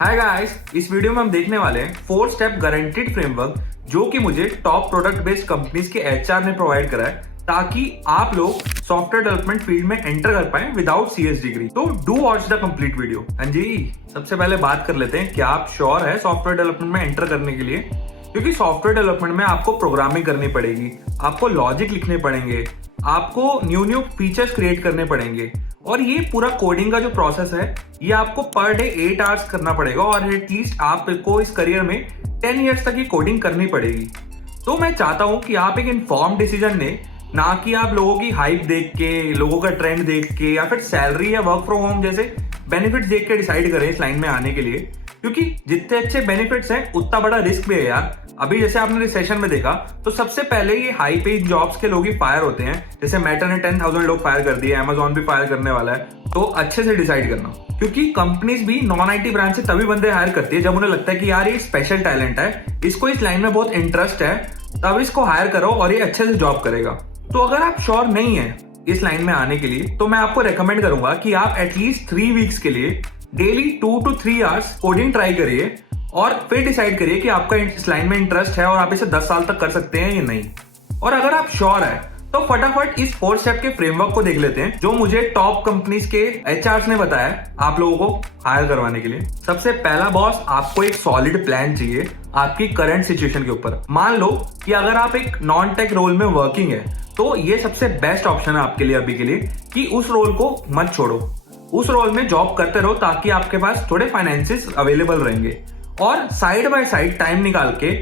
Hi guys, इस video में हम देखने वाले हैं 4 स्टेप गारंटीड फ्रेमवर्क जो कि मुझे टॉप प्रोडक्ट बेस्ड कंपनीज के एचआर ने प्रोवाइड करा है ताकि आप लोग सॉफ्टवेयर डेवलपमेंट फील्ड में एंटर कर पाए विदाउट सीएस डिग्री। तो do watch the complete video. हाँ जी, सबसे पहले बात कर लेते हैं, क्या आप श्योर है सॉफ्टवेयर डेवलपमेंट में एंटर करने के लिए? क्योंकि सॉफ्टवेयर डेवलपमेंट में आपको प्रोग्रामिंग करनी पड़ेगी, आपको लॉजिक लिखने पड़ेंगे, आपको न्यू फीचर्स क्रिएट करने पड़ेंगे और ये पूरा कोडिंग का जो प्रोसेस है ये आपको पर डे 8 आवर्स करना पड़ेगा और एटलीस्ट आपको इस करियर में 10 इयर्स तक ये कोडिंग करनी पड़ेगी। तो मैं चाहता हूं कि आप एक इन्फॉर्म डिसीजन लें, ना कि आप लोगों की हाइप देख के, लोगों का ट्रेंड देख के या फिर सैलरी या वर्क फ्रॉम होम जैसे बेनिफिट्स देख के डिसाइड करें इस लाइन में आने के लिए। क्योंकि जितने अच्छे बेनिफिट्स हैं उतना बड़ा रिस्क भी है यार। अभी जैसे आपने रिसेशन में देखा तो सबसे पहले ये हाई पेड जॉब्स के लोग ही फायर होते हैं। जैसे मेटा ने 10,000 लोग फायर कर दिए, अमेजॉन भी फायर करने वाला है। तो अच्छे से डिसाइड करना, क्योंकि कंपनीज भी नॉन आईटी ब्रांच से तभी बंदे हायर करती है जब उन्हें लगता है कि यार ये स्पेशल टैलेंट है, इसको इस लाइन में बहुत इंटरेस्ट है, तब इसको हायर करो और ये अच्छे से जॉब करेगा। तो अगर आप श्योर नहीं है इस लाइन में आने के लिए तो मैं आपको रेकमेंड करूंगा कि आप एटलीस्ट 3 वीक्स के लिए daily 2 to 3 hours coding try करिए और फिर डिसाइड करिए कि आपका इस लाइन में इंटरेस्ट है और आप इसे 10 साल तक कर सकते हैं या नहीं। और अगर आप श्योर है तो फटाफट इस 4 स्टेप के फ्रेमवर्क को देख लेते हैं जो मुझे टॉप कंपनीज के एचआर ने बताया आप लोगों को हायर करवाने के लिए। सबसे पहला बॉस, आपको एक सॉलिड प्लान चाहिए आपकी करंट सिचुएशन के ऊपर। मान लो कि अगर आप एक नॉन टेक रोल में वर्किंग है तो ये सबसे बेस्ट ऑप्शन है आपके लिए अभी के लिए कि उस रोल को मत छोड़ो, उस रोल में जॉब करते रहो ताकि आपके पास थोड़े फाइनेंसेस अवेलेबल रहेंगे और साइड बाय साइड टाइम निकाल के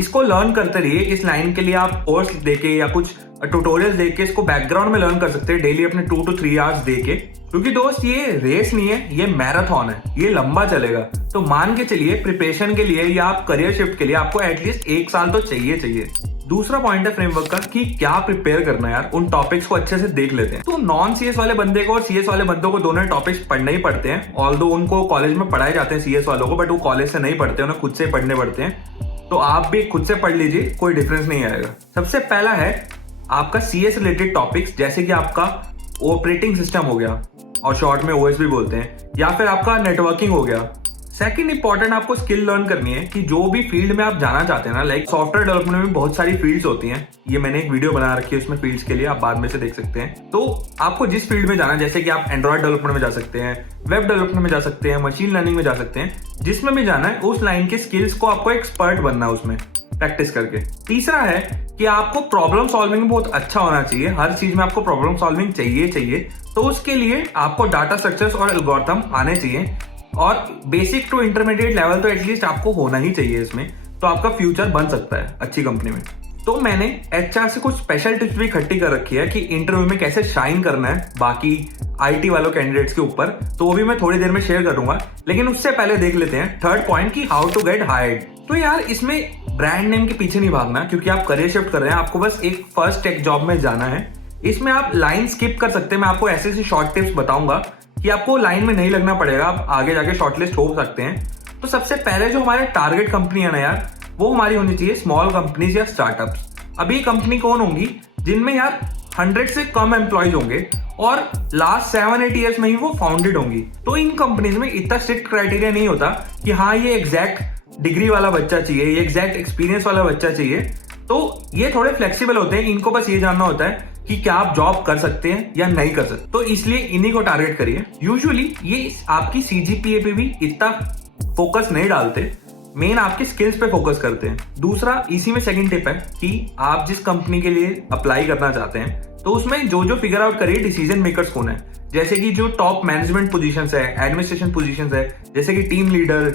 इसको लर्न करते रहिए। इस लाइन के लिए आप कोर्स देके या कुछ ट्यूटोरियल्स देके इसको बैकग्राउंड में लर्न कर सकते हैं डेली अपने 2 to 3 आवर्स देके। क्योंकि दोस्त ये रेस नहीं है, ये मैराथन है, ये लंबा चलेगा। तो मान के चलिए प्रिपरेशन के लिए या आप करियर शिफ्ट के लिए आपको एटलीस्ट 1 साल तो चाहिए। दूसरा पॉइंट है फ्रेमवर्क का कि क्या प्रिपेयर करना है यार, उन टॉपिक्स को अच्छे से देख लेते हैं। तो नॉन सीएस वाले बंदे को और सीएस वाले बंदों को दोनों टॉपिक्स पढ़ने ही पड़ते हैं। ऑल्दो उनको कॉलेज में पढ़ाए जाते हैं सीएस वालों को, बट वो कॉलेज से नहीं पढ़ते, उन्हें खुद से पढ़ने पड़ते हैं। तो आप भी खुद से पढ़ लीजिए, कोई डिफरेंस नहीं आएगा। सबसे पहला है आपका सीएस रिलेटेड टॉपिक्स, जैसे कि आपका ऑपरेटिंग सिस्टम हो गया और शॉर्ट में ओएस भी बोलते हैं, या फिर आपका नेटवर्किंग हो गया। सेकंड इंपॉर्टेंट आपको स्किल लर्न करनी है कि जो भी फील्ड में आप जाना चाहते हैं ना, लाइक सॉफ्टवेयर डेवलपमेंट में भी बहुत सारी फील्ड्स होती हैं। ये मैंने एक वीडियो बना रखी है उसमें फील्ड्स के लिए, आप बाद में से देख सकते हैं। तो आपको जिस फील्ड में जाना है, जैसे कि आप एंड्रॉइड डेवलपमेंट में जा सकते हैं, वेब डेवलपमेंट में जा सकते हैं, मशीन लर्निंग में जा सकते हैं, जिसमें भी जाना है उस लाइन के स्किल्स को आपको एक्सपर्ट बनना है उसमें प्रैक्टिस करके। तीसरा है कि आपको प्रॉब्लम सॉल्विंग बहुत अच्छा होना चाहिए, हर चीज में आपको प्रॉब्लम सॉल्विंग चाहिए। तो उसके लिए आपको डाटा स्ट्रक्चर्स और एल्गोरिथम आने चाहिए और बेसिक टू इंटरमीडिएट लेवल तो एटलीस्ट आपको होना ही चाहिए इसमें, तो आपका फ्यूचर बन सकता है अच्छी कंपनी में। तो मैंने एचआर से कुछ स्पेशल टिप्स भी इकट्ठी कर रखी है कि इंटरव्यू में कैसे शाइन करना है बाकी आईटी वालों कैंडिडेट्स के ऊपर, तो वो भी मैं थोड़ी देर में शेयर करूंगा। लेकिन उससे पहले देख लेते हैं थर्ड पॉइंट की हाउ टू गेट हायर्ड। तो यार इसमें ब्रांड नेम के पीछे नहीं भागना, क्योंकि आप करियर शिफ्ट कर रहे हैं, आपको बस एक फर्स्ट टेक जॉब में जाना है। इसमें आप लाइन स्किप कर सकते हैं, मैं आपको ऐसे शॉर्ट टिप्स बताऊंगा कि आपको लाइन में नहीं लगना पड़ेगा, आप आगे जाके शॉर्टलिस्ट हो सकते हैं। तो सबसे पहले जो हमारे टारगेट कंपनी है ना यार, वो हमारी होनी चाहिए स्मॉल कंपनीज या स्टार्टअप्स। अभी कंपनी कौन होंगी जिनमें यार 100 से कम एम्प्लॉयज होंगे और लास्ट 7-8 ईयर्स में ही वो फाउंडेड होंगी। तो इन कंपनीज में इतना स्ट्रिक्ट क्राइटेरिया नहीं होता कि हाँ ये एग्जैक्ट डिग्री वाला बच्चा चाहिए, ये एग्जैक्ट एक्सपीरियंस वाला बच्चा चाहिए। तो ये थोड़े फ्लेक्सिबल होते हैं, इनको बस ये जानना होता है कि क्या आप जॉब कर सकते हैं या नहीं कर सकते। तो इसलिए इन्हीं को टारगेट करिए। यूजुअली ये आपकी सीजीपीए पे भी इतना फोकस नहीं डालते, मेन आपके स्किल्स पे फोकस करते हैं। दूसरा इसी में सेकंड टिप है कि आप जिस कंपनी के लिए अप्लाई करना चाहते हैं तो उसमें जो फिगर आउट करिए डिसीजन मेकर्स कौन है। जैसे कि जो टॉप मैनेजमेंट पोजीशंस है, एडमिनिस्ट्रेशन पोजीशंस है, जैसे कि टीम लीडर,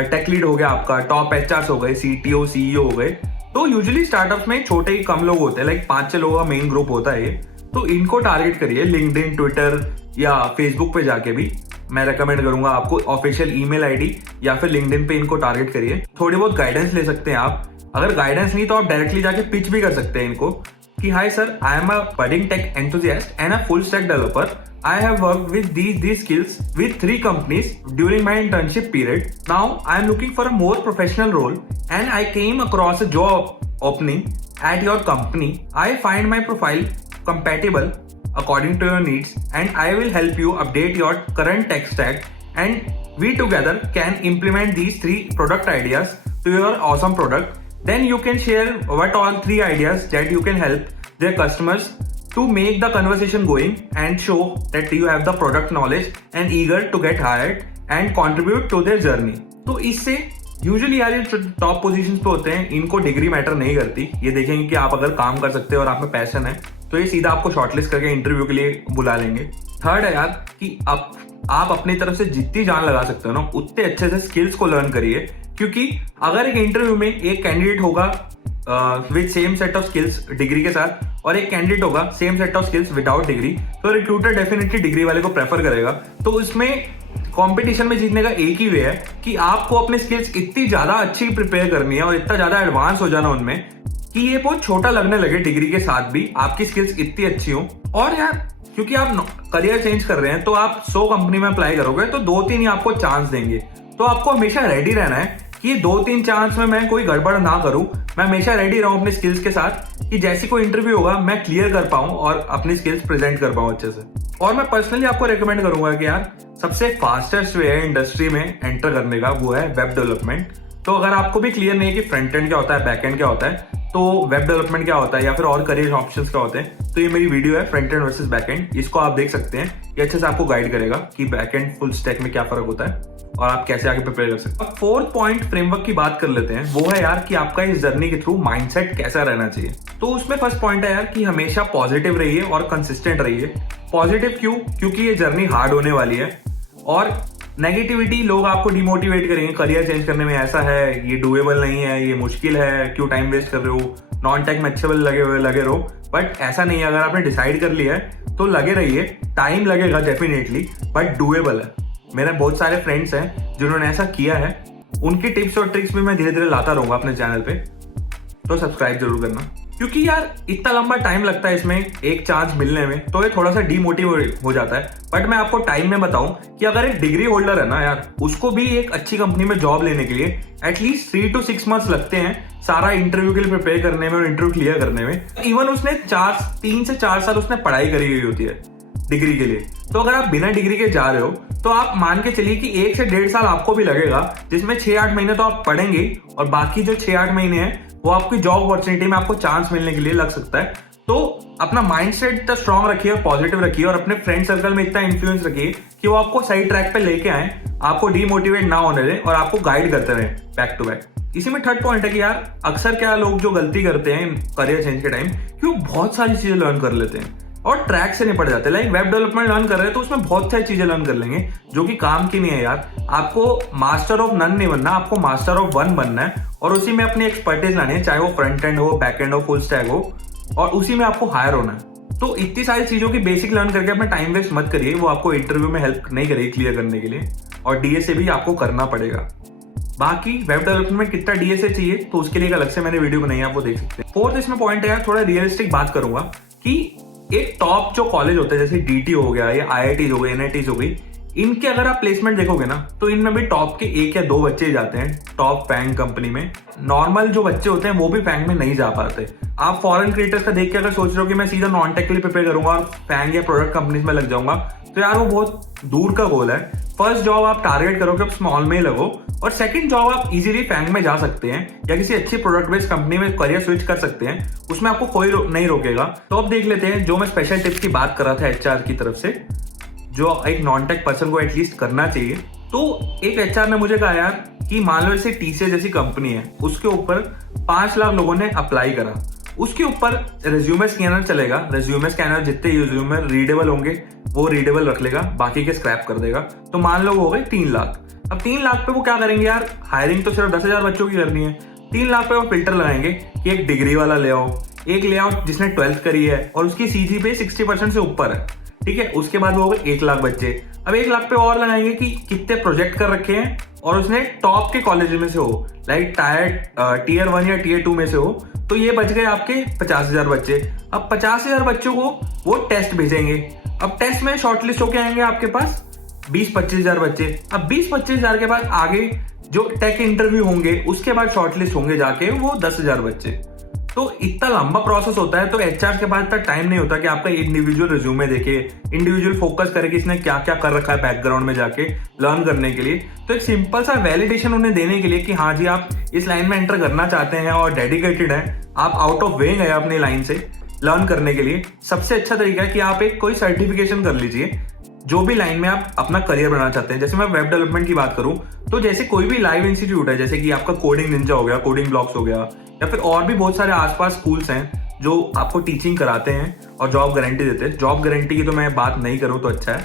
टेक लीड हो गया आपका, टॉप एचआर हो गए, सीटीओ सीईओ हो गए। तो यूजुअली स्टार्टअप्स में छोटे ही कम लोग होते हैं, लाइक 5-6 लोगों का मेन ग्रुप होता है ये। तो इनको टारगेट करिए। लिंक्डइन, ट्विटर या फेसबुक पे जाके भी मैं रेकमेंड करूंगा आपको ऑफिशियल ईमेल आईडी या फिर लिंक्डइन पे इनको टारगेट करिए। थोड़ी बहुत गाइडेंस ले सकते हैं आप, अगर गाइडेंस नहीं तो आप डायरेक्टली जाके पिच भी कर सकते हैं इनको कि hi sir, I am a budding tech enthusiast and a full stack developer. I have worked with these skills with 3 companies during my internship period. Now I am looking for a more professional role and I came across a job opening at your company. I find my profile compatible according to your needs and I will help you update your current tech stack and we together can implement these 3 product ideas to your awesome product. Then you can share what all 3 ideas that you can help their customers to make the conversation going and show that you have the product knowledge and eager to get hired and contribute to their journey. तो इससे usually यार ये top positions पे होते हैं, इनको degree matter नहीं करती। ये देखेंगे कि आप अगर काम कर सकते हो और आप में पैशन है तो ये सीधा आपको शॉर्टलिस्ट करके इंटरव्यू के लिए बुला लेंगे। थर्ड है यार कि आप अपनी तरफ से जितनी जान लगा सकते हो ना उतने अच्छे से स्किल्स को लर्न करिए, क्योंकि अगर एक इंटरव्यू में एक कैंडिडेट होगा with same set of skills degree के साथ और एक कैंडिडेट होगा same set of skills without degree, तो रिक्रूटर डेफिनेटली डिग्री वाले को प्रेफर करेगा। तो उसमें कंपटीशन में जीतने का एक ही वे है कि आपको अपने स्किल्स इतनी ज्यादा अच्छी प्रिपेयर करनी है और इतना ज्यादा एडवांस हो जाना उनमें कि ये बहुत छोटा लगने लगे डिग्री के साथ भी आपकी स्किल्स इतनी अच्छी हो। और यार क्योंकि आप करियर चेंज कर रहे हैं तो आप 100 कंपनी में अप्लाई करोगे तो 2-3 ही आपको चांस देंगे। तो आपको हमेशा रेडी रहना है कि ये 2-3 चांस में मैं कोई गड़बड़ ना करूं, मैं हमेशा रेडी रहूं अपने स्किल्स के साथ कि जैसी कोई इंटरव्यू होगा मैं क्लियर कर पाऊं और अपनी स्किल्स प्रेजेंट कर पाऊं अच्छे से। और मैं पर्सनली आपको रेकमेंड करूंगा कि यार सबसे फास्टेस्ट वे है इंडस्ट्री में एंटर करने का, वो है वेब डेवलपमेंट। तो अगर आपको भी क्लियर नहीं है कि फ्रंट एंड क्या होता है, बैक एंड क्या होता है, तो वेब डेवलपमेंट क्या होता है या फिर और करियर ऑप्शंस क्या होते हैं, तो ये मेरी वीडियो है front end versus back and, इसको आप देख सकते हैं। ये अच्छे से आपको गाइड करेगा कि बैक एंड फुल स्टैक में क्या फर्क होता है और आप कैसे आगे प्रिपेयर कर सकते हैं। अब 4th पॉइंट फ्रेमवर्क की बात कर लेते हैं, वो है यार कि आपका इस जर्नी के थ्रू माइंडसेट कैसा रहना चाहिए। तो उसमें फर्स्ट पॉइंट है यार कि हमेशा पॉजिटिव रहिए और कंसिस्टेंट रहिए। पॉजिटिव क्यों? क्योंकि ये जर्नी हार्ड होने वाली है और नेगेटिविटी लोग आपको डिमोटिवेट करेंगे करियर चेंज करने में, ऐसा है, ये डूएबल नहीं है, ये मुश्किल है, क्यों टाइम वेस्ट कर रहे हो, नॉन टेक में अच्छे लगे रहो। बट ऐसा नहीं है, अगर आपने डिसाइड कर लिया है तो लगे रहिए। टाइम लगेगा डेफिनेटली बट डूएबल है। मेरे बहुत सारे फ्रेंड्स हैं जिन्होंने ऐसा किया है, उनकी टिप्स और ट्रिक्स भी मैं धीरे धीरे लाता रहूंगा अपने चैनल पे, तो सब्सक्राइब जरूर करना। क्योंकि यार इतना लंबा टाइम लगता है इसमें एक चांस मिलने में, तो ये थोड़ा सा डीमोटिवेट हो जाता है। बट मैं आपको टाइम में बताऊं कि अगर एक डिग्री होल्डर है ना यार, उसको भी एक अच्छी कंपनी में जॉब लेने के लिए एटलीस्ट 3 to 6 months लगते हैं सारा इंटरव्यू के लिए प्रिपेयर करने में और इंटरव्यू क्लियर करने में। इवन उसने 3 से 4 साल उसने पढ़ाई करी हुई होती है डिग्री के लिए। तो अगर आप बिना डिग्री के जा रहे हो तो आप मान के चलिए कि 1 से 1.5 साल आपको भी लगेगा, जिसमें 6-8 महीने तो आप पढ़ेंगे और बाकी जो 6-8 महीने हैं वो आपकी जॉब अपॉर्चुनिटी में आपको चांस मिलने के लिए लग सकता है। तो अपना माइंडसेट इतना स्ट्रांग रखिए और पॉजिटिव रखिए और अपने फ्रेंड सर्कल में इतना इन्फ्लुएंस रखिए कि वो आपको सही ट्रैक पे लेके आए, आपको डीमोटिवेट ना होने दें और आपको गाइड करते रहे बैक टू बैक। इसी में 3rd पॉइंट है कि यार अक्सर क्या लोग जो गलती करते हैं करियर चेंज के टाइम कि वो बहुत सारी चीजें लर्न कर लेते हैं और ट्रैक से निपट जाते हैं। लाइक वेब डेवलपमेंट लर्न कर रहे हैं तो उसमें बहुत सारी चीजें लर्न कर लेंगे जो कि काम की नहीं है यार। आपको मास्टर ऑफ नन नहीं बनना, आपको मास्टर ऑफ वन बनना है और उसी में अपनी एक्सपर्टीज लानी है, चाहे वो फ्रंट एंड हो, बैक एंड हो, फुल स्टैक हो, और उसी में आपको हायर होना है। तो इतनी सारी चीजों की बेसिक लर्न करके अपना टाइम वेस्ट मत करिए, वो आपको इंटरव्यू में हेल्प नहीं करेगी क्लियर करने के लिए, और डीएसए भी आपको करना पड़ेगा। बाकी वेब डेवलपमेंट में कितना डीएसए चाहिए तो उसके लिए अलग से मैंने वीडियो बनाई है, आप वो देख सकते हैं। 4th इसमें पॉइंट है यार, थोड़ा रियलिस्टिक बात करूंगा कि एक टॉप जो कॉलेज होते हैं जैसे डीटी हो गया या आईआईटी हो गई, एनआईटी हो गई, इनके अगर आप प्लेसमेंट देखोगे ना तो इनमें भी टॉप के 1 या 2 बच्चे जाते हैं टॉप फैंग कंपनी में। नॉर्मल जो बच्चे होते हैं वो भी फैंग में नहीं जा पाते। आप फॉरेन क्रिएटर्स का देख के अगर सोच रहे हो कि मैं सीधा नॉन टेक के लिए प्रिपेयर करूंगा और फैंग या प्रोडक्ट कंपनीज में लग जाऊंगा, तो यार वो बहुत दूर का गोल है। फर्स्ट जॉब आप टारगेट करो कि आप स्मॉल में ही लगो, और सेकंड जॉब आप इजीली फैंग में जा सकते हैं या किसी अच्छी प्रोडक्ट बेस्ड कंपनी में करियर स्विच कर सकते हैं, उसमें आपको कोई नहीं रोकेगा। तो अब देख लेते हैं जो मैं स्पेशल टिप्स की बात कर रहा था एचआर की तरफ से, जो एक नॉन टेक पर्सन को एटलीस्ट करना चाहिए। तो एक एचआर ने मुझे कहा यार कि मान लो जैसे टीसीएस जैसी कंपनी है, उसके ऊपर 5 लाख लोगों ने अप्लाई करा, उसके ऊपर रेज्यूमे स्कैनर चलेगा। रेज्यूमे स्कैनर जितने रेज्यूमे रीडेबल होंगे वो रीडेबल रख लेगा, बाकी के स्क्रैप कर देगा। तो मान लो वो हो गए 3 लाख। अब 3 लाख पे वो क्या करेंगे यार, हायरिंग तो सिर्फ 10,000 बच्चों की करनी है। 3 लाख पे वो फिल्टर लगाएंगे कि एक डिग्री वाला ले आओ, एक ले आओ जिसने 12th करी है और उसकी सीजीपीए 60% से ऊपर है, ठीक है। उसके बाद वो हो गए 1 लाख बच्चे। अब 1 लाख पे और लगाएंगे कि कितने प्रोजेक्ट कर रखे हैं और उसने टॉप के कॉलेज में से हो, लाइक टीयर 1 या टीयर 2 में से हो, तो ये बच गए आपके 50,000 बच्चे। अब 50,000 बच्चों को वो टेस्ट भेजेंगे। अब टेस्ट में शॉर्टलिस्ट होके आएंगे आपके पास 20-25,000 बच्चे। अब 20-25,000 के बाद आगे जो टेक इंटरव्यू होंगे उसके बाद शॉर्टलिस्ट होंगे जाके वो 10,000 बच्चे। तो इतना लंबा प्रोसेस होता है, तो एचआर के पास इतना टाइम नहीं होता कि आपका इंडिविजुअल रिज्यूमे देखे, इंडिविजुअल फोकस करे कि इसने क्या क्या कर रखा है बैकग्राउंड में जाके लर्न करने के लिए। तो एक सिंपल सा वैलिडेशन उन्हें देने के लिए कि हाँ जी आप इस लाइन में एंटर करना चाहते हैं और डेडिकेटेड हैं, आप आउट ऑफ वे गए अपनी लाइन से लर्न करने के लिए, सबसे अच्छा तरीका है कि आप एक कोई सर्टिफिकेशन कर लीजिए जो भी लाइन में आप अपना करियर बनाना चाहते हैं। जैसे मैं वेब डेवलपमेंट की बात करूं तो जैसे कोई भी लाइव इंस्टीट्यूट है, जैसे कि आपका कोडिंग निंजा हो गया, कोडिंग ब्लॉक्स हो गया, या फिर और भी बहुत सारे आसपास स्कूल्स हैं जो आपको टीचिंग कराते हैं और जॉब गारंटी देते हैं। जॉब गारंटी की तो मैं बात नहीं करूं तो अच्छा है,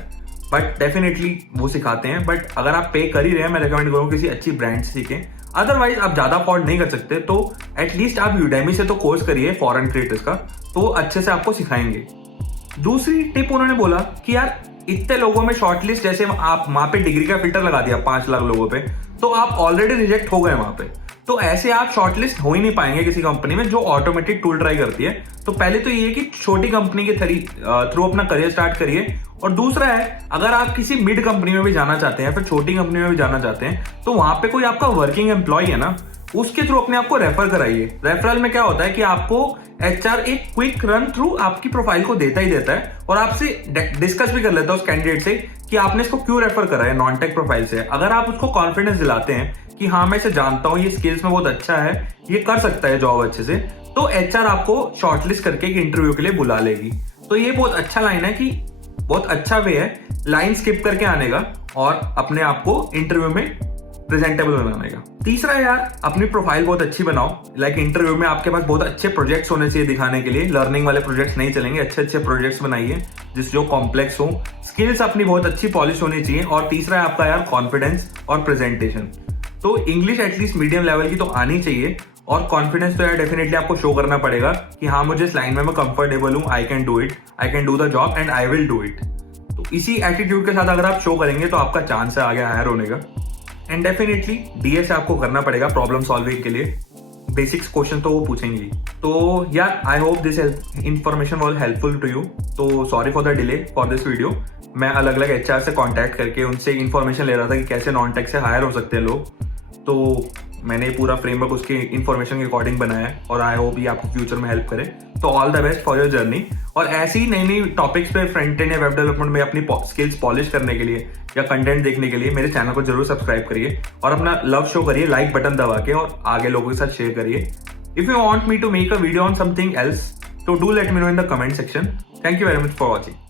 बट डेफिनेटली वो सिखाते हैं। बट अगर आप पे कर ही रहे हैं, मैं रिकमेंड करूँ किसी अच्छी ब्रांड से सीखें। अदरवाइज आप ज्यादा अफोर्ड नहीं कर सकते तो एटलीस्ट आप यूडेमी से तो कोर्स करिए फॉरेन क्रिएटर्स का, तो वो अच्छे से आपको सिखाएंगे। दूसरी टिप उन्होंने बोला कि यार इतने लोगों में शॉर्टलिस्ट, जैसे आप वहां पे डिग्री का फिल्टर लगा दिया 5 लाख लोगों पे, तो आप ऑलरेडी रिजेक्ट हो गए वहां पे। तो ऐसे आप शॉर्टलिस्ट हो ही नहीं पाएंगे किसी कंपनी में जो ऑटोमेटिक टूल ट्राई करती है। तो पहले तो ये है कि छोटी कंपनी के थ्रू अपना करियर स्टार्ट करिए। और दूसरा है, अगर आप किसी मिड कंपनी में भी जाना चाहते हैं, फिर छोटी कंपनी में भी जाना चाहते हैं, तो वहां पे कोई आपका वर्किंग एम्प्लॉय है ना, उसके थ्रू अपने आप को रेफर कराइए। रेफरल में क्या होता है कि आपको एचआर एक क्विक रन थ्रू आपकी प्रोफाइल को देता ही देता है और आपसे डिस्कस भी कर लेता है उस कैंडिडेट से कि आपने इसको क्यों रेफर करा है नॉन टेक प्रोफाइल से। अगर आप उसको कॉन्फिडेंस दिलाते हैं कि हाँ मैं इसे जानता हूँ, ये स्किल्स में बहुत अच्छा है, ये कर सकता है जॉब अच्छे से, तो एचआर आपको शॉर्टलिस्ट करके एक इंटरव्यू के लिए बुला लेगी। तो ये बहुत अच्छा लाइन है कि बहुत अच्छा वे है लाइन स्किप करके आने का और अपने आप को इंटरव्यू में प्रेजेंटेबल बनाने का। तीसरा यार, अपनी प्रोफाइल बहुत अच्छी बनाओ। लाइक इंटरव्यू में आपके पास बहुत अच्छे प्रोजेक्ट्स होने चाहिए दिखाने के लिए। लर्निंग वाले प्रोजेक्ट्स नहीं चलेंगे, अच्छे अच्छे प्रोजेक्ट्स बनाइए जो कॉम्प्लेक्स हो। स्किल्स अपनी बहुत अच्छी पॉलिश होनी चाहिए। और तीसरा है आपका यार कॉन्फिडेंस और प्रेजेंटेशन। तो इंग्लिश एटलीस्ट मीडियम लेवल की तो आनी चाहिए और कॉन्फिडेंस तो यार डेफिनेटली आपको शो करना पड़ेगा कि हाँ मुझे इस लाइन में मैं कंफर्टेबल हूँ, I can do it, I can do the job and I will do it. तो इसी एटीट्यूड के साथ अगर आप शो करेंगे तो आपका चांस है आगे हायर होने का। एंड डेफिनेटली डीएस आपको करना पड़ेगा प्रॉब्लम सॉल्विंग के लिए। बेसिक्स क्वेश्चन तो वो पूछेंगे। तो यार I hope this information was helpful to you. तो sorry for the delay for this video. मैं अलग अलग एचआर से कांटेक्ट करके उनसे इन्फॉर्मेशन ले रहा था कि कैसे नॉन टेक से हायर हो सकते हैं लोग। तो मैंने पूरा फ्रेमवर्क उसके इन्फॉर्मेशन के अकॉर्डिंग बनाया है और आई होप ये आपको फ्यूचर में हेल्प करे। तो all the best for your journey. और ऐसी ही नई नई टॉपिक्स पे फ्रंट एंड या वेब डेवलपमेंट में अपनी स्किल्स पॉलिश करने के लिए या कंटेंट देखने के लिए मेरे चैनल को जरूर सब्सक्राइब करिए और अपना लव शो करिए लाइक बटन दबा के और आगे लोगों के साथ शेयर करिए। If you want me to make a video on something else तो do let me know in the comment section. Thank you very much for watching.